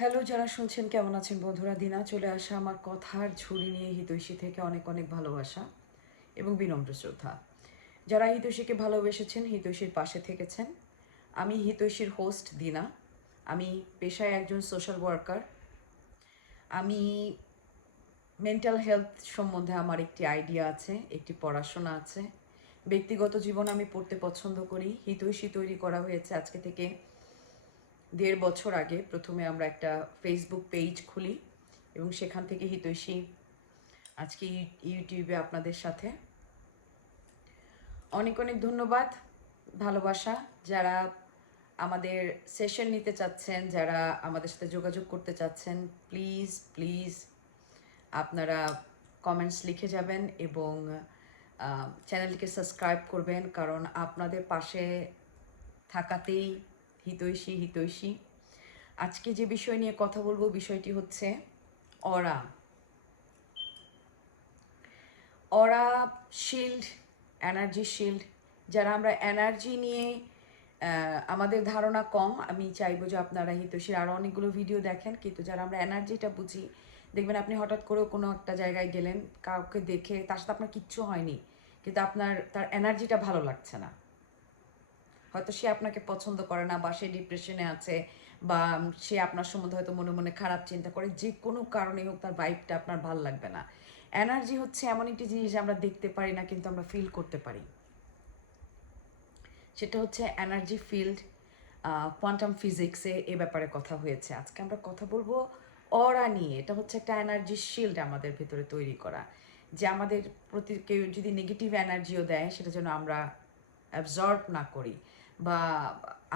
Hello, যারা শুনছেন কেমন আছেন বন্ধুরা? দিনা চলে আসা আমার কথার ঝুড়ি নিয়ে হিতৈষী থেকে অনেক অনেক ভালোবাসা এবং বিনম্র শ্রদ্ধা। যারা হিতৈষীকে ভালোবেসেছেন, হিতৈষীর পাশে থেকেছেন, আমি হিতৈষীর হোস্ট দিনা। আমি পেশায় একজন সোশ্যাল ওয়ার্কার। আমি মেন্টাল হেলথ সম্বন্ধে আমার একটি আইডিয়া আছে, একটি পড়াশোনা আছে। ব্যক্তিগত জীবন আমি পড়তে পছন্দ করি। হিতৈষী তৈরি করা হয়েছে আজকে থেকে 1.5 বছর আগে। প্রথমে আমরা একটা ফেসবুক পেজ খুলি এবং সেখান থেকে হিতৈষী আজকে ইউটিউবে আপনাদের সাথে। অনেক অনেক ধন্যবাদ, ভালোবাসা। যারা আমাদের সেশন নিতে চাচ্ছেন, যারা আমাদের সাথে যোগাযোগ করতে চাচ্ছেন, প্লিজ প্লিজ আপনারা কমেন্টস লিখে যাবেন এবং চ্যানেলটিকে সাবস্ক্রাইব করবেন, কারণ আপনাদের পাশে থাকাতেই হিতৈষী হিতৈষী। আজকে যে বিষয় নিয়ে কথা বলবো, বিষয়টি হচ্ছে অরা। অরা শিল্ড, এনার্জি শিল্ড। যারা আমরা এনার্জি নিয়ে আমাদের ধারণা কম, আমি চাইবো যে আপনারা হিতৈষীর আরও অনেকগুলো ভিডিও দেখেন, কিন্তু যারা আমরা এনার্জিটা বুঝি, দেখবেন আপনি হঠাৎ করেও কোনো একটা জায়গায় গেলেন, কাউকে দেখে তার সাথে আপনার কিচ্ছু হয়নি, কিন্তু আপনার তার এনার্জিটা ভালো লাগছে না। হয়তো সে আপনাকে পছন্দ করে না, বা সে ডিপ্রেশনে আছে, বা সে আপনার সম্বন্ধে হয়তো মনে মনে খারাপ চিন্তা করে। যে কোনো কারণে হোক, তার ভাইবটা আপনার ভালো লাগবে না। এনার্জি হচ্ছে এমন একটি জিনিস আমরা দেখতে পারি না, কিন্তু আমরা ফিল করতে পারি। সেটা হচ্ছে এনার্জি ফিল্ড। কোয়ান্টাম ফিজিক্সে এ ব্যাপারে কথা হয়েছে। আজকে আমরা কথা বলবো অরা নিয়ে। এটা হচ্ছে একটা এনার্জি শিল্ড আমাদের ভেতরে তৈরি করা, যে আমাদের প্রতি কেউ যদি নেগেটিভ এনার্জিও দেয়, সেটা যেন আমরা অ্যাবজর্ব না করি, বা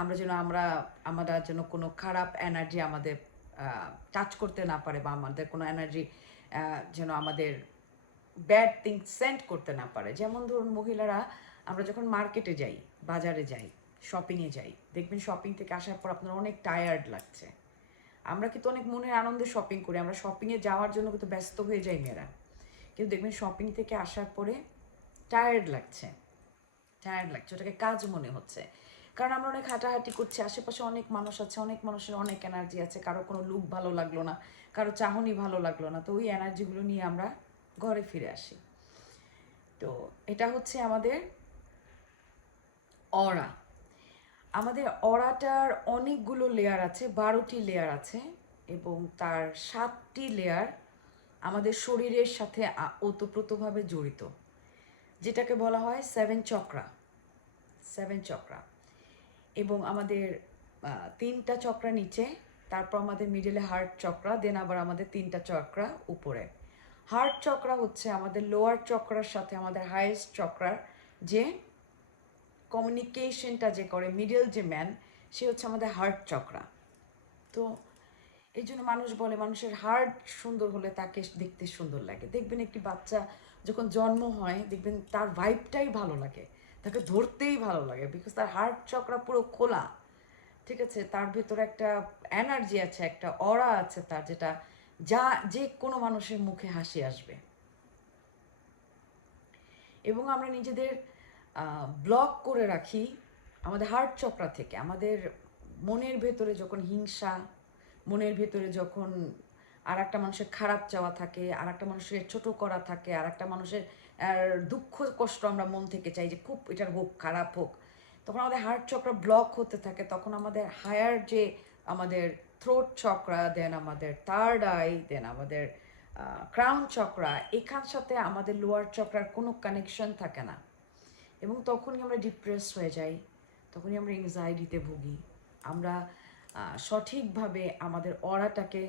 আমরা যেন কোনো খারাপ এনার্জি আমাদের টাচ করতে না পারে, বা আমাদের কোনো এনার্জি যেন আমাদের ব্যাড থিং সেন্ড করতে না পারে। যেমন ধরুন, মহিলারা আমরা যখন মার্কেটে যাই, বাজারে যাই, শপিংয়ে যাই, দেখবেন শপিং থেকে আসার পর আপনার অনেক টায়ার্ড লাগছে। আমরা কিন্তু অনেক মনের আনন্দে শপিং করি, আমরা শপিংয়ে যাওয়ার জন্য কিন্তু ব্যস্ত হয়ে যাই মেয়েরা, কিন্তু দেখবেন শপিং থেকে আসার পরে টায়ার্ড লাগছে। টায়ার্ড লাগছে, ওটাকে কাজ মনে হচ্ছে। কারণ আমরা অনেক হাঁটাহাঁটি করছি, আশেপাশে অনেক মানুষ আছে, অনেক মানুষের অনেক এনার্জি আছে, কারো কোনো লুক ভালো লাগলো না, কারো চাহনি ভালো লাগলো না, তো ওই এনার্জিগুলো নিয়ে আমরা ঘরে ফিরে আসি। তো এটা হচ্ছে আমাদের অরা। আমাদের অরাটার অনেকগুলো লেয়ার আছে, 12টি লেয়ার আছে, এবং তার 7টি লেয়ার আমাদের শরীরের সাথে ওতপ্রোতভাবে জড়িত, যেটাকে বলা হয় 7 চক্রা। 7 চক্রা। এবং আমাদের 3টা চক্রা নিচে, তারপর আমাদের মিডলে হার্ট চক্রা, দেন আবার আমাদের 3টা চক্রা উপরে। হার্ট চক্রা হচ্ছে আমাদের লোয়ার চক্রার সাথে আমাদের হাইয়েস্ট চক্রার যে কমিউনিকেশনটা যে করে, মিডল যে ম্যান, সে হচ্ছে আমাদের হার্ট চক্রা। তো এই জন্য মানুষ বলে মানুষের হার্ট সুন্দর হলে তাকে দেখতে সুন্দর লাগে। দেখবেন একটি বাচ্চা যখন জন্ম হয়, দেখবেন তার ভাইবটাই ভালো লাগে, তাকে ধরতেই ভালো লাগে, বিকজ তার হার্ট চক্রা পুরো খোলা। ঠিক আছে, তার ভেতরে একটা এনার্জি আছে, একটা অরা আছে তার, যেটা যে কোনো মানুষের মুখে হাসি আসবে। এবং আমরা নিজেদের ব্লক করে রাখি আমাদের হার্ট চক্রা থেকে। আমাদের মনের ভেতরে যখন হিংসা, মনের ভেতরে যখন আর একটা মানুষের খারাপ চাওয়া থাকে, আর একটা মানুষের ছোট করা থাকে, আর একটা মানুষের দুঃখ কষ্ট আমরা মন থেকে চাই যে খুব এটার হোক, খারাপ হোক, তখন আমাদের হার্ট চক্র ব্লক হতে থাকে। তখন আমাদের হায়ার যে আমাদের থ্রোট চক্রা, দেন আমাদের থার্ড আই, দেন আমাদের ক্রাউন চক্রা, এখান সাথে আমাদের লোয়ার চক্রার কোনো কানেকশন থাকে না, এবং তখনই আমরা ডিপ্রেস হয়ে যাই, তখনই আমরা এংজাইটিতে ভুগি। আমরা সঠিকভাবে আমাদের অরাটাকে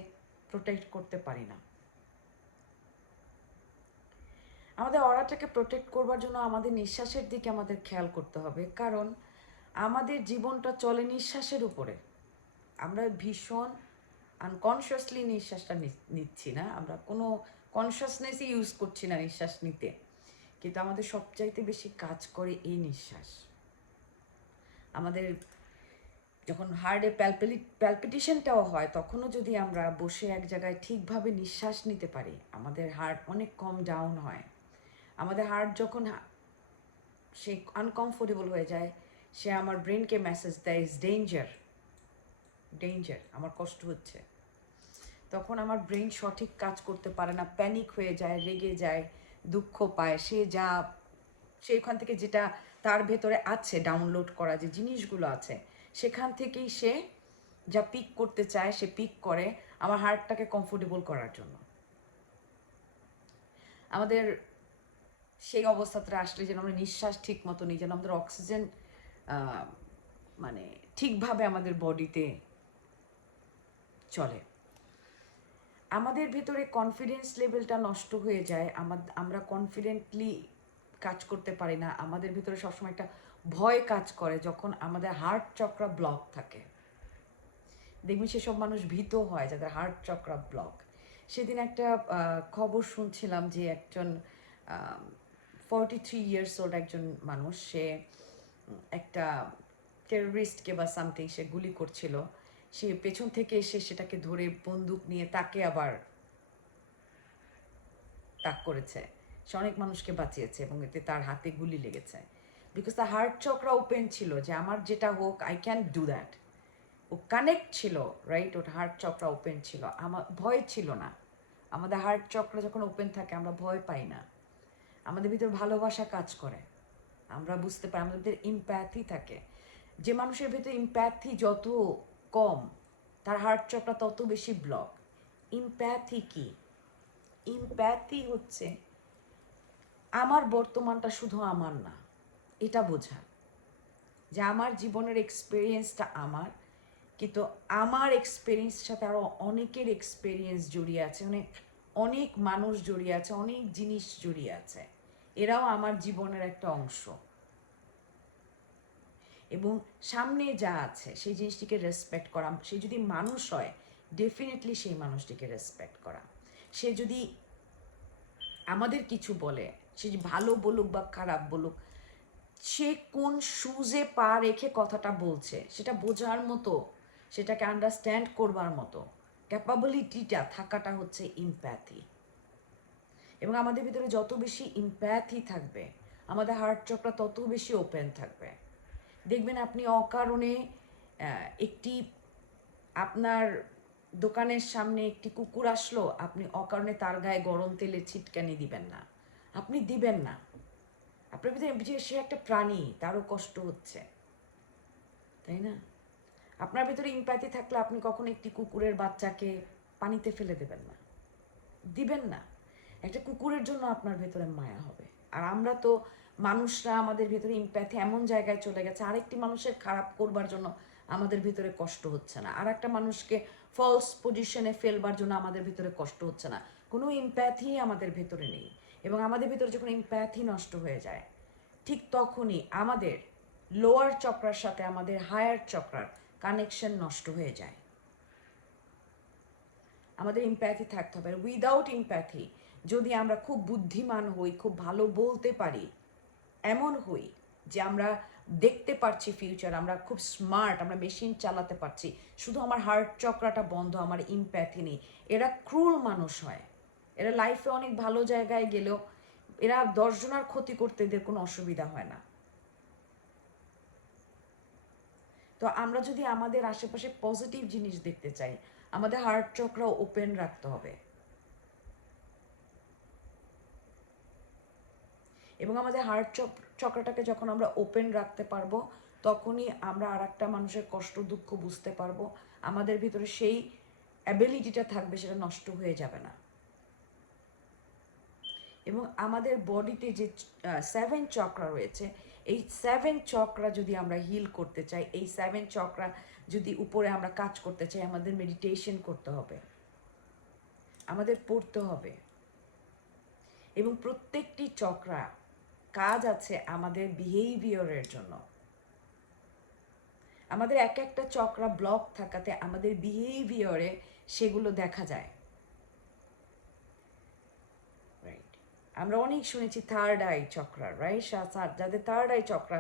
প্রোটেক্ট করতে পারি না। আমাদের অরাটাকে প্রোটেক্ট করবার জন্য আমাদের নিঃশ্বাসের দিকে আমাদের খেয়াল করতে হবে, কারণ আমাদের জীবনটা চলে নিঃশ্বাসের উপরে। আমরা ভীষণ আনকনসিয়াসলি নিঃশ্বাসটা নিচ্ছি না, আমরা কোনো কনসিয়াসনেসই ইউজ করছি না নিঃশ্বাস নিতে, কিন্তু আমাদের সবচাইতে বেশি কাজ করে এই নিঃশ্বাস। আমাদের যখন হার্টে প্যালপিটেশনটাও হয়, তখনও যদি আমরা বসে এক জায়গায় ঠিকভাবে নিঃশ্বাস নিতে পারি, আমাদের হার্ট অনেক কম ডাউন হয়। আমাদের হার্ট যখন সে আনকমফোর্টেবল হয়ে যায়, সে আমার ব্রেনকে মেসেজ দেয়, ইজ ডেঞ্জার, ডেঞ্জার, আমার কষ্ট হচ্ছে। তখন আমার ব্রেন সঠিক কাজ করতে পারে না, প্যানিক হয়ে যায়, রেগে যায়, দুঃখ পায়। সে ওখান থেকে যেটা তার ভেতরে আছে ডাউনলোড করা যে জিনিসগুলো আছে, সেখান থেকেই সে যা পিক করতে চায় সে পিক করে আমার হার্টটাকে কমফোর্টেবল করার জন্য। আমাদের সেই অবস্থাটা আসলে যেন আমরা নিঃশ্বাস ঠিক মতো নিই, যেন আমাদের অক্সিজেন মানে ঠিকভাবে আমাদের বডিতে চলে। আমাদের ভেতরে কনফিডেন্স লেভেলটা নষ্ট হয়ে যায়, আমরা কনফিডেন্টলি কাজ করতে পারি না। আমাদের ভেতরে সবসময় একটা ভয় কাজ করে যখন আমাদের হার্ট চক্রা ব্লক থাকে। দেখবি সেসব মানুষ ভীত হয় যাদের হার্ট চক্রা ব্লক। সেদিন একটা খবর শুনছিলাম যে একজন 43 ইয়ার্স ওল্ড একজন মানুষ, সে একটা টেররিস্টকে বা সামথিং সে গুলি করছিল, সে পেছন থেকে এসে সেটাকে ধরে বন্দুক নিয়ে তাকে আবার তাক করেছে। সে অনেক মানুষকে বাঁচিয়েছে এবং এতে তার হাতে গুলি লেগেছে, বিকজ তার হার্ট চক্রা ওপেন ছিল যে আমার যেটা হোক আই ক্যান ডু দ্যাট। ও কানেক্ট ছিল, রাইট? ওর হার্ট চক্রা ওপেন ছিল, আমার ভয় ছিল না। আমাদের হার্ট চক্রা যখন ওপেন থাকে আমরা ভয় পাই না, আমাদের ভিতর ভালোবাসা কাজ করে, আমরা বুঝতে পারি, আমাদের ইম্প্যাথি থাকে। যে মানুষের ভিতরে ইম্প্যাথি যত কম তার হার্ট চক্রা তত বেশি ব্লক। ইম্প্যাথি কি? ইম্প্যাথি হচ্ছে আমার বর্তমানটা শুধু আমার না, এটা বোঝা যে আমার জীবনের এক্সপিরিয়েন্সটা আমার, কিন্তু আমার এক্সপিরিয়েন্সের সাথে আরও অনেকের এক্সপিরিয়েন্স জড়িয়ে আছে, অনেক মানুষ জড়িয়ে আছে, অনেক জিনিস জড়িয়ে আছে, এরাও আমার জীবনের একটা অংশ। এবং সামনে যা আছে সেই জিনিসটিকে রেসপেক্ট করা। সে যদি মানুষ হয় ডেফিনেটলি সেই মানুষটিকে রেসপেক্ট করা। সে যদি আমাদের কিছু বলে, সে ভালো বলুক বা খারাপ বলুক, সে কোন শুজে পা রেখে কথাটা বলছে সেটা বোঝার মতো, সেটাকে আন্ডারস্ট্যান্ড করবার মতো ক্যাপাবিলিটিটা থাকাটা হচ্ছে ইম্প্যাথি। এবং আমাদের ভিতরে যত বেশি ইম্প্যাথি থাকবে আমাদের হার্ট চক্র তত বেশি ওপেন থাকবে। দেখবেন আপনি অকারণে একটি আপনার দোকানের সামনে একটি কুকুর আসলো, আপনি অকারণে তার গায়ে গরম তেলে ছিটকানি দিবেন না, আপনি দিবেন না। আপনার ভিতরে যে সে একটা প্রাণী, তারও কষ্ট হচ্ছে, তাই না? আপনার ভিতরে ইম্প্যাথি থাকলে আপনি কখনো একটি কুকুরের বাচ্চাকে পানিতে ফেলে দেবেন না, দিবেন না। একটা কুকুরের জন্য আপনার ভেতরে মায়া হবে। আর আমরা তো মানুষরা আমাদের ভেতরে ইম্প্যাথি এমন জায়গায় চলে গেছে, আরেকটি মানুষের খারাপ করবার জন্য আমাদের ভিতরে কষ্ট হচ্ছে না, আর একটা মানুষকে ফলস পজিশনে ফেলবার জন্য আমাদের ভিতরে কষ্ট হচ্ছে না। কোনো ইম্প্যাথি আমাদের ভেতরে নেই। এবং আমাদের ভিতরে যখন ইম্প্যাথি নষ্ট হয়ে যায় ঠিক তখনই আমাদের লোয়ার চক্রার সাথে আমাদের হায়ার চক্রার কানেকশন নষ্ট হয়ে যায়। আমাদের ইম্প্যাথি থাকতে হবে। উইদাউট ইম্প্যাথি যদি আমরা খুব বুদ্ধিমান হই, খুব ভালো বলতে পারি, এমন হই যে আমরা দেখতে পারছি ফিউচার, আমরা খুব স্মার্ট, আমরা মেশিন চালাতে পারছি, শুধু আমার হার্ট চক্রাটা বন্ধ, আমার ইম্প্যাথি নেই, এরা ক্রুল মানুষ হয়। এরা লাইফে অনেক ভালো জায়গায় গেলেও এরা 10 জনের ক্ষতি করতে এদের কোনো অসুবিধা হয় না। তো আমরা যদি আমাদের আশেপাশে পজিটিভ জিনিস দেখতে চাই আমাদের হার্ট চক্র ওপেন রাখতে হবে। এবং আমাদের হার্ট চক্রটাকে যখন আমরা ওপেন রাখতে পারবো তখনই আমরা আর একটা মানুষের কষ্ট দুঃখ বুঝতে পারবো, আমাদের ভিতরে সেই অ্যাবিলিটিটা থাকবে, সেটা নষ্ট হয়ে যাবে না। এবং আমাদের বডিতে যে 7 চক্রা রয়েছে, এই 7 চক্রা যদি আমরা হিল করতে চাই, এই 7 চক্রা যদি উপরে আমরা কাজ করতে চাই, আমাদের মেডিটেশন করতে হবে, আমাদের পড়তে হবে। এবং প্রত্যেকটি চক্রা কাজ আছে আমাদের বিহেভিয়ারের জন্য। আমাদের এক একটা চক্রা ব্লক থাকাতে আমাদের বিহেভিয়ারে সেগুলো দেখা যায়। রাইট? আমরা অনেক শুনেছি থার্ড আই চক্রা, রাইট? যাদের থার্ড আই চক্রা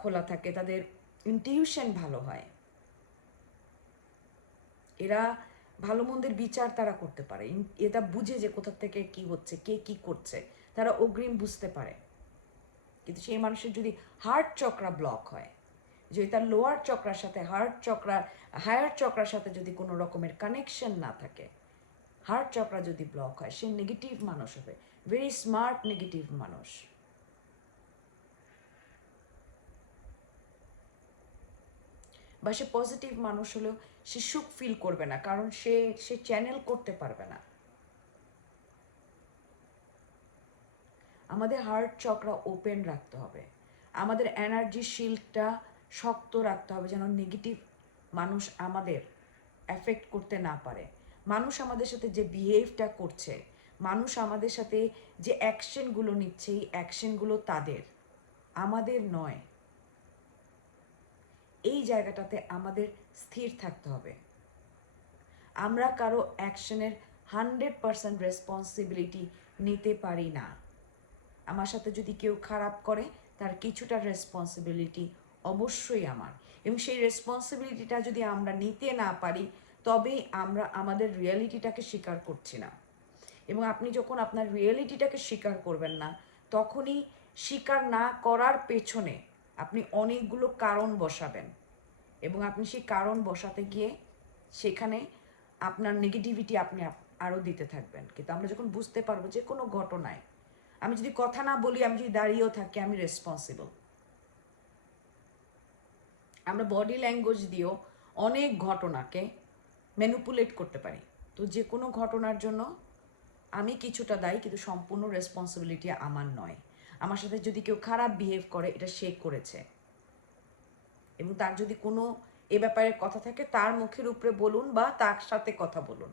খোলা থাকে তাদের ইনটিউশন ভালো হয়, এরা ভালো মন্দের বিচার তারা করতে পারে, এটা বুঝে যে কোথা থেকে কি হচ্ছে, কে কি করছে, তারা অগ্রিম বুঝতে পারে। কিন্তু সেই মানুষের যদি হার্ট চক্রা ব্লক হয়, যদি তার লোয়ার চক্রার সাথে হায়ার চক্রার সাথে যদি কোনো রকমের কানেকশন না থাকে, হার্ট চক্রা যদি ব্লক হয়, সে নেগেটিভ মানুষ হবে, ভেরি স্মার্ট নেগেটিভ মানুষ। বা সে পজিটিভ মানুষ হলেও সে সুখ ফিল করবে না, কারণ সে চ্যানেল করতে পারবে না। আমাদের হার্ট চক্রা ওপেন রাখতে হবে, আমাদের এনার্জি শিল্ডটা শক্ত রাখতে হবে, যেন নেগেটিভ মানুষ আমাদের এফেক্ট করতে না পারে। মানুষ আমাদের সাথে যে বিহেভটা করছে, মানুষ আমাদের সাথে যে অ্যাকশনগুলো নিচ্ছে, এই অ্যাকশনগুলো তাদের, আমাদের নয়। এই জায়গাটাতে আমাদের স্থির থাকতে হবে। আমরা কারো অ্যাকশনের 100% রেসপন্সিবিলিটি নিতে পারি না। আমার সাথে যদি কেউ খারাপ করে, তার কিছুটা রেসপন্সিবিলিটি অবশ্যই আমার, এবং সেই রেসপন্সিবিলিটিটা যদি আমরা নিতে না পারি, তবেই আমরা আমাদের রিয়েলিটিটাকে স্বীকার করছি না। এবং আপনি যখন আপনার রিয়েলিটিটাকে স্বীকার করবেন না, তখনই স্বীকার না করার পেছনে আপনি অনেকগুলো কারণ বসাবেন, এবং আপনি সেই কারণ বসাতে গিয়ে সেখানে আপনার নেগেটিভিটি আপনি আরও দিতে থাকবেন। কিন্তু আমরা যখন বুঝতে পারবো যে কোনো ঘটনায় আমি যদি কথা না বলি, আমি যদি দাঁড়িয়েও থাকি, আমি রেসপন্সিবল। আমরা বডি ল্যাঙ্গুয়েজ দিয়েও অনেক ঘটনাকে ম্যানিপুলেট করতে পারি। তো যে কোনো ঘটনার জন্য আমি কিছুটা দায়ী, কিন্তু সম্পূর্ণ রেসপন্সিবিলিটি আমার নয়। আমার সাথে যদি কেউ খারাপ বিহেভ করে, এটা সে করেছে, এবং তার যদি কোনো এ ব্যাপারে কথা থাকে, তার মুখের উপরে বলুন বা তার সাথে কথা বলুন।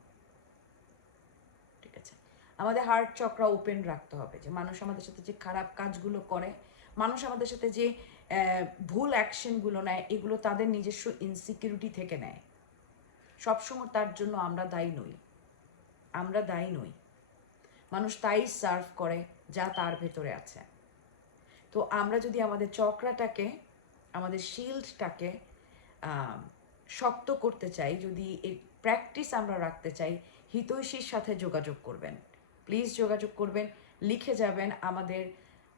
ঠিক আছে, আমাদের হার্ট চক্রা ওপেন রাখতে হবে, যে মানুষ আমাদের সাথে যে খারাপ কাজগুলো করে, মানুষ আমাদের সাথে যে ভুল অ্যাকশনগুলো নেয়, এগুলো তাদের নিজস্ব ইনসিকিউরিটি থেকে নেয়। সবসময় তার জন্য আমরা দায়ী নই, আমরা দায়ী নই। মানুষ তাই সার্ভ করে যা তার ভেতরে আছে। তো আমরা যদি আমাদের চক্রাটাকে, আমাদের শিল্ডটাকে শক্ত করতে চাই, যদি এর প্র্যাকটিস আমরা রাখতে চাই, হিতৈষীর সাথে যোগাযোগ করবেন, প্লিজ যোগাযোগ করবেন, লিখে যাবেন। আমাদের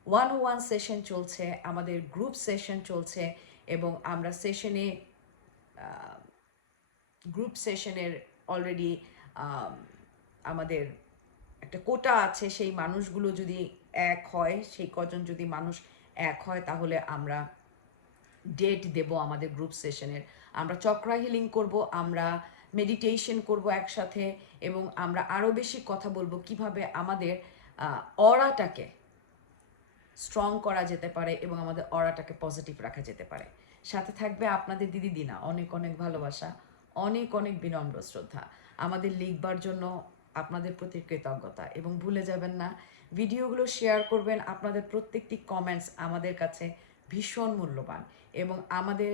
1-on-1 সেশন চলছে, আমাদের গ্রুপ সেশন চলছে, এবং আমরা সেশনে গ্রুপ সেশনের অলরেডি আমাদের একটা কোটা আছে। সেই মানুষগুলো যদি এক হয়, সেই কজন যদি মানুষ এক হয়, তাহলে আমরা ডেট দেব আমাদের গ্রুপ সেশনের। আমরা চক্রা হিলিং করব, আমরা মেডিটেশন করব একসাথে, এবং আমরা আরও বেশি কথা বলবো কিভাবে আমাদের অরাটাকে স্ট্রং করা যেতে পারে এবং আমাদের অরাটাকে পজিটিভ রাখা যেতে পারে। সাথে থাকবে আপনাদের দিদি দিনা। অনেক অনেক ভালোবাসা, অনেক অনেক বিনম্র শ্রদ্ধা। আমাদের লিখবার জন্য আপনাদের প্রতি কৃতজ্ঞতা, এবং ভুলে যাবেন না ভিডিওগুলো শেয়ার করবেন। আপনাদের প্রত্যেকটি কমেন্টস আমাদের কাছে ভীষণ মূল্যবান, এবং আমাদের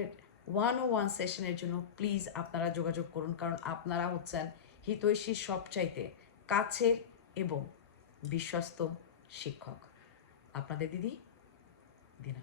1-on-1 সেশনের জন্য প্লিজ আপনারা যোগাযোগ করুন, কারণ আপনারা হচ্ছেন হিতৈষীর সবচাইতে কাছের এবং বিশ্বস্ত শিক্ষক। আপনাদের দিদি দিনা।